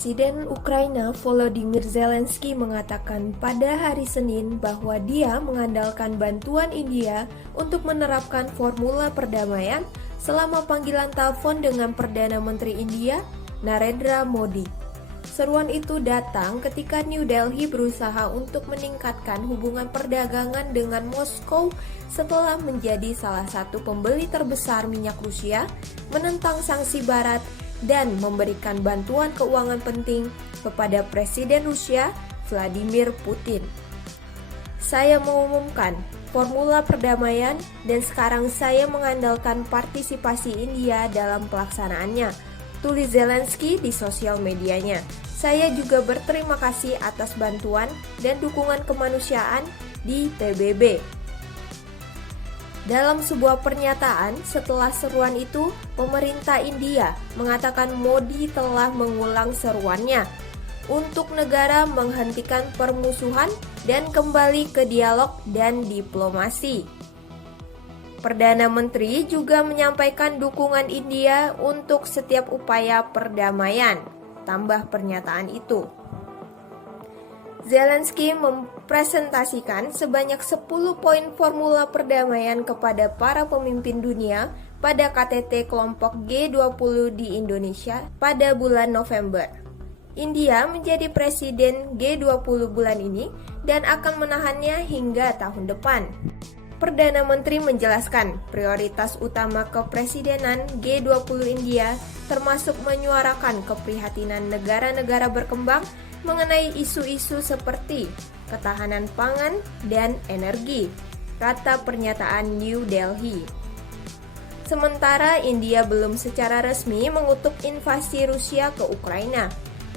Presiden Ukraina Volodymyr Zelensky mengatakan pada hari Senin bahwa dia mengandalkan bantuan India untuk menerapkan formula perdamaian selama panggilan telepon dengan Perdana Menteri India, Narendra Modi. Seruan itu datang ketika New Delhi berusaha untuk meningkatkan hubungan perdagangan dengan Moskow setelah menjadi salah satu pembeli terbesar minyak Rusia, menentang sanksi Barat, dan memberikan bantuan keuangan penting kepada Presiden Rusia Vladimir Putin. Saya mengumumkan formula perdamaian dan sekarang saya mengandalkan partisipasi India dalam pelaksanaannya, tulis Zelensky di sosial medianya. Saya juga berterima kasih atas bantuan dan dukungan kemanusiaan di PBB. Dalam sebuah pernyataan setelah seruan itu, pemerintah India mengatakan Modi telah mengulang seruannya untuk negara menghentikan permusuhan dan kembali ke dialog dan diplomasi. Perdana Menteri juga menyampaikan dukungan India untuk setiap upaya perdamaian, tambah pernyataan itu. Zelensky mempresentasikan sebanyak 10 poin formula perdamaian kepada para pemimpin dunia pada KTT kelompok G20 di Indonesia pada bulan November. India menjadi presiden G20 bulan ini dan akan menahannya hingga tahun depan. Perdana Menteri menjelaskan prioritas utama kepresidenan G20 India termasuk menyuarakan keprihatinan negara-negara berkembang mengenai isu-isu seperti ketahanan pangan dan energi, kata pernyataan New Delhi. Sementara India belum secara resmi mengutuk invasi Rusia ke Ukraina.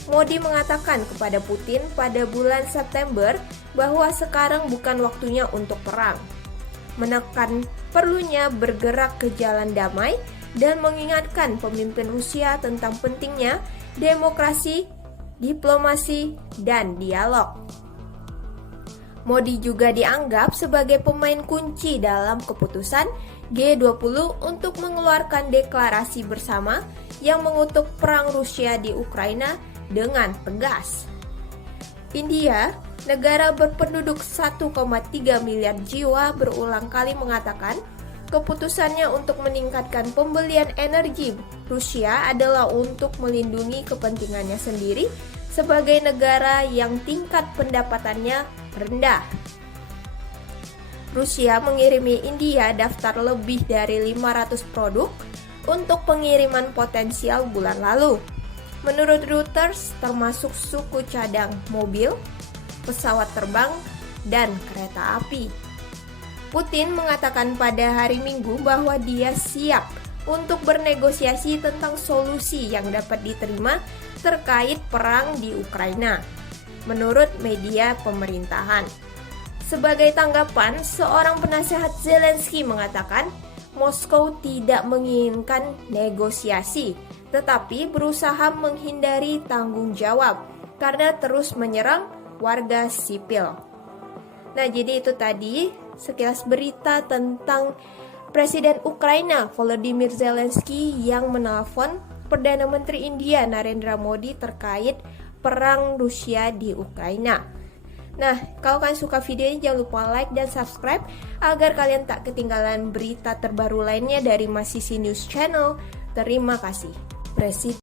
Modi mengatakan kepada Putin pada bulan September bahwa sekarang bukan waktunya untuk perang, menekan perlunya bergerak ke jalan damai dan mengingatkan pemimpin Rusia tentang pentingnya demokrasi, diplomasi, dan dialog. Modi juga dianggap sebagai pemain kunci dalam keputusan G20 untuk mengeluarkan deklarasi bersama yang mengutuk perang Rusia di Ukraina dengan tegas. India, negara berpenduduk 1,3 miliar jiwa, berulang kali mengatakan keputusannya untuk meningkatkan pembelian energi Rusia adalah untuk melindungi kepentingannya sendiri sebagai negara yang tingkat pendapatannya rendah. Rusia mengirimi India daftar lebih dari 500 produk untuk pengiriman potensial bulan lalu. Menurut Reuters, termasuk suku cadang mobil, pesawat terbang, dan kereta api. Putin mengatakan pada hari Minggu bahwa dia siap untuk bernegosiasi tentang solusi yang dapat diterima terkait perang di Ukraina, menurut media pemerintahan. Sebagai tanggapan, seorang penasehat Zelensky mengatakan Moskow tidak menginginkan negosiasi, tetapi berusaha menghindari tanggung jawab karena terus menyerang warga sipil. Nah, jadi itu tadi sekilas berita tentang Presiden Ukraina Volodymyr Zelensky yang menelpon Perdana Menteri India Narendra Modi terkait perang Rusia di Ukraina. Nah, kalau kalian suka video ini jangan lupa like dan subscribe agar kalian tak ketinggalan berita terbaru lainnya dari Masisi News Channel. Terima kasih.